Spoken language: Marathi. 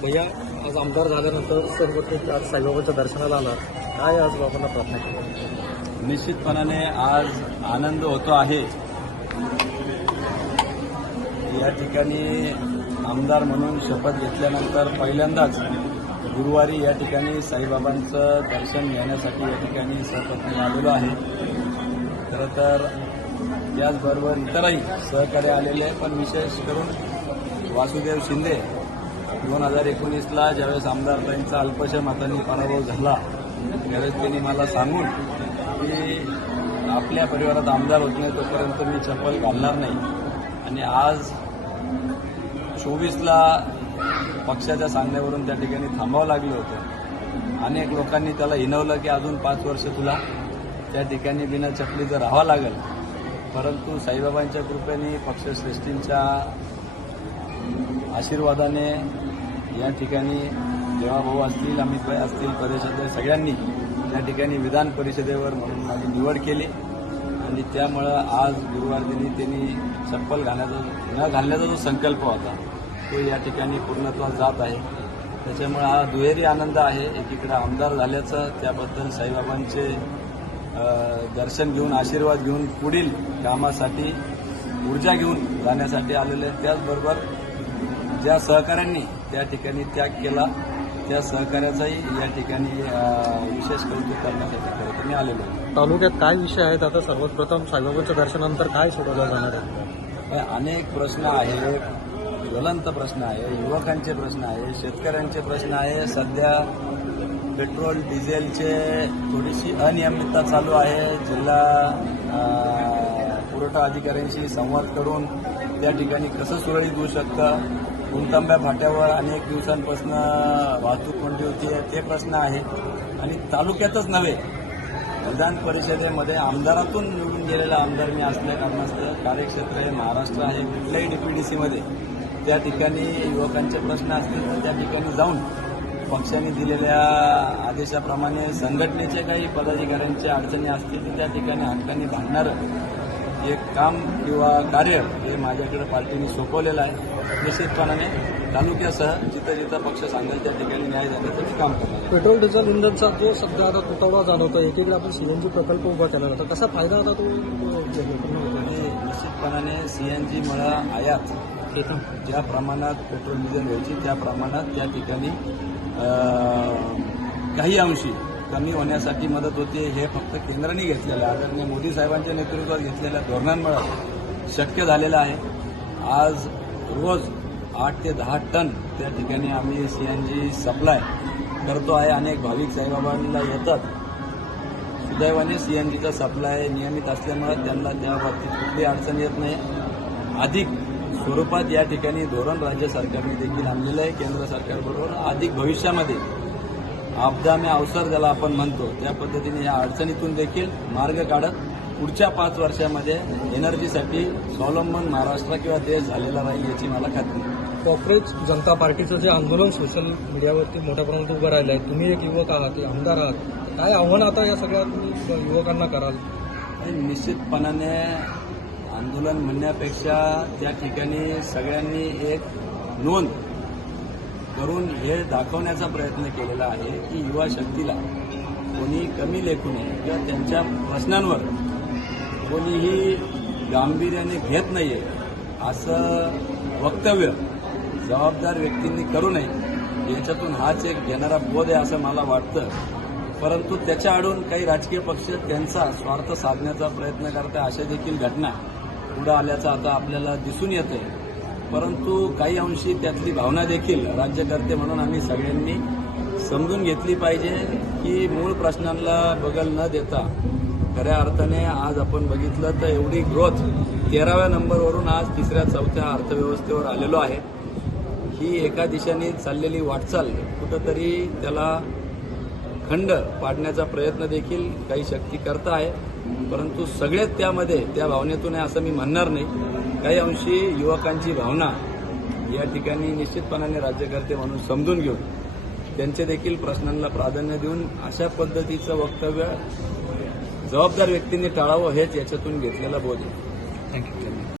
भैया आज आमदार झाल्यानंतर सर्वत्र आज साईबाबाच्या दर्शनाला आला, काय आज बाबांना प्रार्थना केली? निश्चितपणाने आज आनंद होतो आहे. या ठिकाणी आमदार म्हणून शपथ घेतल्यानंतर पहिल्यांदाच गुरुवारी या ठिकाणी साईबाबांचं दर्शन घेण्यासाठी या ठिकाणी सहपत्नी आलेलो आहे. खरं तर त्याचबरोबर इतरही सहकार्य आलेले आहे, पण विशेष करून वासुदेव शिंदे 2019ला ज्यावेळेस आमदारताईंचा अल्पशा मतांनी पराभव झाला त्यावेळेस त्यांनी मला सांगून की आपल्या परिवारात आमदार होत नाही तोपर्यंत मी चप्पल घालणार नाही. आणि आज 24ला पक्षाच्या सांगण्यावरून त्या ठिकाणी थांबावं लागलं होतं. अनेक लोकांनी त्याला हिणवलं की अजून 5 वर्ष तुला त्या ठिकाणी बिना चपलीचं राहावं लागेल. परंतु साईबाबांच्या कृपेने पक्षश्रेष्ठींच्या आशीर्वादाने या ठिकाणी देवाभाऊ असतील, अमितभाई असतील, प्रदेशातल्या सगळ्यांनी त्या ठिकाणी विधान परिषदेवर म्हणून माझी निवड केली. आणि त्यामुळं आज गुरुवार दिनी त्यांनी चप्पल न घालण्याचा जो संकल्प होता तो या ठिकाणी पूर्णत्वास जात आहे. त्याच्यामुळे हा दुहेरी आनंद आहे. एकीकडे आमदार झाल्याचं, त्याबद्दल साईबाबांचे दर्शन घेऊन आशीर्वाद घेऊन पुढील कामासाठी ऊर्जा घेऊन जाण्यासाठी आलेले. त्याचबरोबर ज्या सहकाऱ्यांनी त्या ठिकाणी त्याग केला त्या सहकार्याचाही या ठिकाणी विशेष कौतुक करण्यासाठी खरं तर मी आलेलो आहे. तालुक्यात काय विषय आहेत आता? सर्वप्रथम साईबाबाच्या दर्शनानंतर काय सोडवलं जाणार आहे? अनेक प्रश्न आहेत, ज्वलंत प्रश्न आहे, युवकांचे प्रश्न आहे, शेतकऱ्यांचे प्रश्न आहे. सध्या पेट्रोल डिझेलचे थोडीशी अनियमितता चालू आहे. जिल्हा पुरवठा अधिकाऱ्यांशी संवाद करून त्या ठिकाणी कसं सुरळीत होऊ शकतं. कुंटंब्या फाट्यावर अनेक दिवसांपासून वाहतूक कोंडी होती ते प्रश्न आहे. आणि तालुक्यातच नव्हे, विधान परिषदेमध्ये आमदारातून निवडून गेलेला आमदार मी असल्या कारणास्तव कार्यक्षेत्र हे महाराष्ट्र आहे. कुठल्याही डीपीडीसीमध्ये त्या ठिकाणी युवकांचे प्रश्न असतील तर त्या ठिकाणी जाऊन पक्षाने दिलेल्या आदेशाप्रमाणे संघटनेचे काही पदाधिकाऱ्यांच्या अडचणी असतील तर त्या ठिकाणी हक्काने भांडणारं एक काम किंवा कार्य हे माझ्याकडे पार्टीने सोपवलेलं आहे. निश्चितपणाने तालुक्यासह जिथं जिथं पक्ष सांगेल त्या ठिकाणी न्याय झाल्याचं मी काम करणार. पेट्रोल डिझेल इंधनचा जो सध्या आता तुटवडा जाणवतो, एकीकडे आपण सीएनजी प्रकल्प उभा केला जातो, कसा फायदा आता तो? आणि निश्चितपणाने सीएनजी मुळे आयात ज्या प्रमाणात पेट्रोल डिझेल व्हायची त्या प्रमाणात त्या ठिकाणी काही अंशी कमी होण्यासाठी मदत होते. हे फक्त केंद्राने घेतलेलं आहे, आदरणीय मोदी साहेबांच्या नेतृत्वात घेतलेल्या धोरणांमुळे शक्य झालेलं आहे. आज रोज 8 ते 10 टन त्या ठिकाणी आम्ही सीएनजी सप्लाय करतो आहे. अनेक भाविक साईबाबांना येतात. सुदैवाने सीएनजीचा सप्लाय नियमित असल्यामुळे त्यांना त्या बाबतीत कुठली अडचण येत नाही. अधिक स्वरूपात या ठिकाणी धोरण राज्य सरकारने देखील आणलेलं आहे केंद्र सरकारबरोबर. अधिक भविष्यामध्ये आपदा में अवसर ज्याला आपण म्हणतो त्या पद्धतीने या अडचणीतून देखील मार्ग काढत पुढच्या 5 वर्षामध्ये एनर्जीसाठी स्वावलंबन महाराष्ट्र किंवा देश झालेला राहील याची मला खात्री आहे. कॉर्पोरेट जनता पार्टीचं जे आंदोलन सोशल मीडियावरती मोठ्या प्रमाणात उभं राहिलं आहे, तुम्ही एक युवक आहात, आमदार आहात, काय आव्हान आता या सगळ्या तुम्ही युवकांना कराल? आणि निश्चितपणाने आंदोलन म्हणण्यापेक्षा त्या ठिकाणी सगळ्यांनी एक नोंद करून हे दाखवण्याचा प्रयत्न केलेला आहे की युवा शक्तीला कोणी कमी लेखू नये किंवा त्यांच्या प्रश्नांवर कोणीही गांभीर्याने घेत नाहीये असं वक्तव्य जबाबदार व्यक्तींनी करू नये. याच्यातून हाच एक घेणारा बोध आहे असं मला वाटतं. परंतु त्याच्या आडून काही राजकीय पक्ष त्यांचा स्वार्थ साधण्याचा प्रयत्न करतात. अशा देखील घटना पुढे आल्याचं आता आपल्याला दिसून येतंय. परंतु काही अंशी त्यातली भावना देखील राज्यकर्ते म्हणून आम्ही सगळ्यांनी समजून घेतली पाहिजे की मूळ प्रश्नांना बगल न देता खऱ्या अर्थाने आज आपण बघितलं तर एवढी ग्रोथ 13व्या नंबरवरून आज 3ऱ्या-4थ्या अर्थव्यवस्थेवर आलेलो आहे. ही एका दिशेने चाललेली वाटचाल कुठंतरी त्याला खंड पाडण्याचा प्रयत्न देखील काही शक्ती करत आहे. परंतु सगळेच त्यामध्ये त्या भावनेतून आहे असं मी म्हणणार नाही. काही अंशी युवकांची भावना या ठिकाणी निश्चितपणाने राज्यकर्ते म्हणून समजून घेऊन त्यांचे देखील प्रश्नांना प्राधान्य देऊन अशा पद्धतीचं वक्तव्य जबाबदार व्यक्तींनी टाळावं हेच याच्यातून घेतलेला बोध आहे. थँक्यू.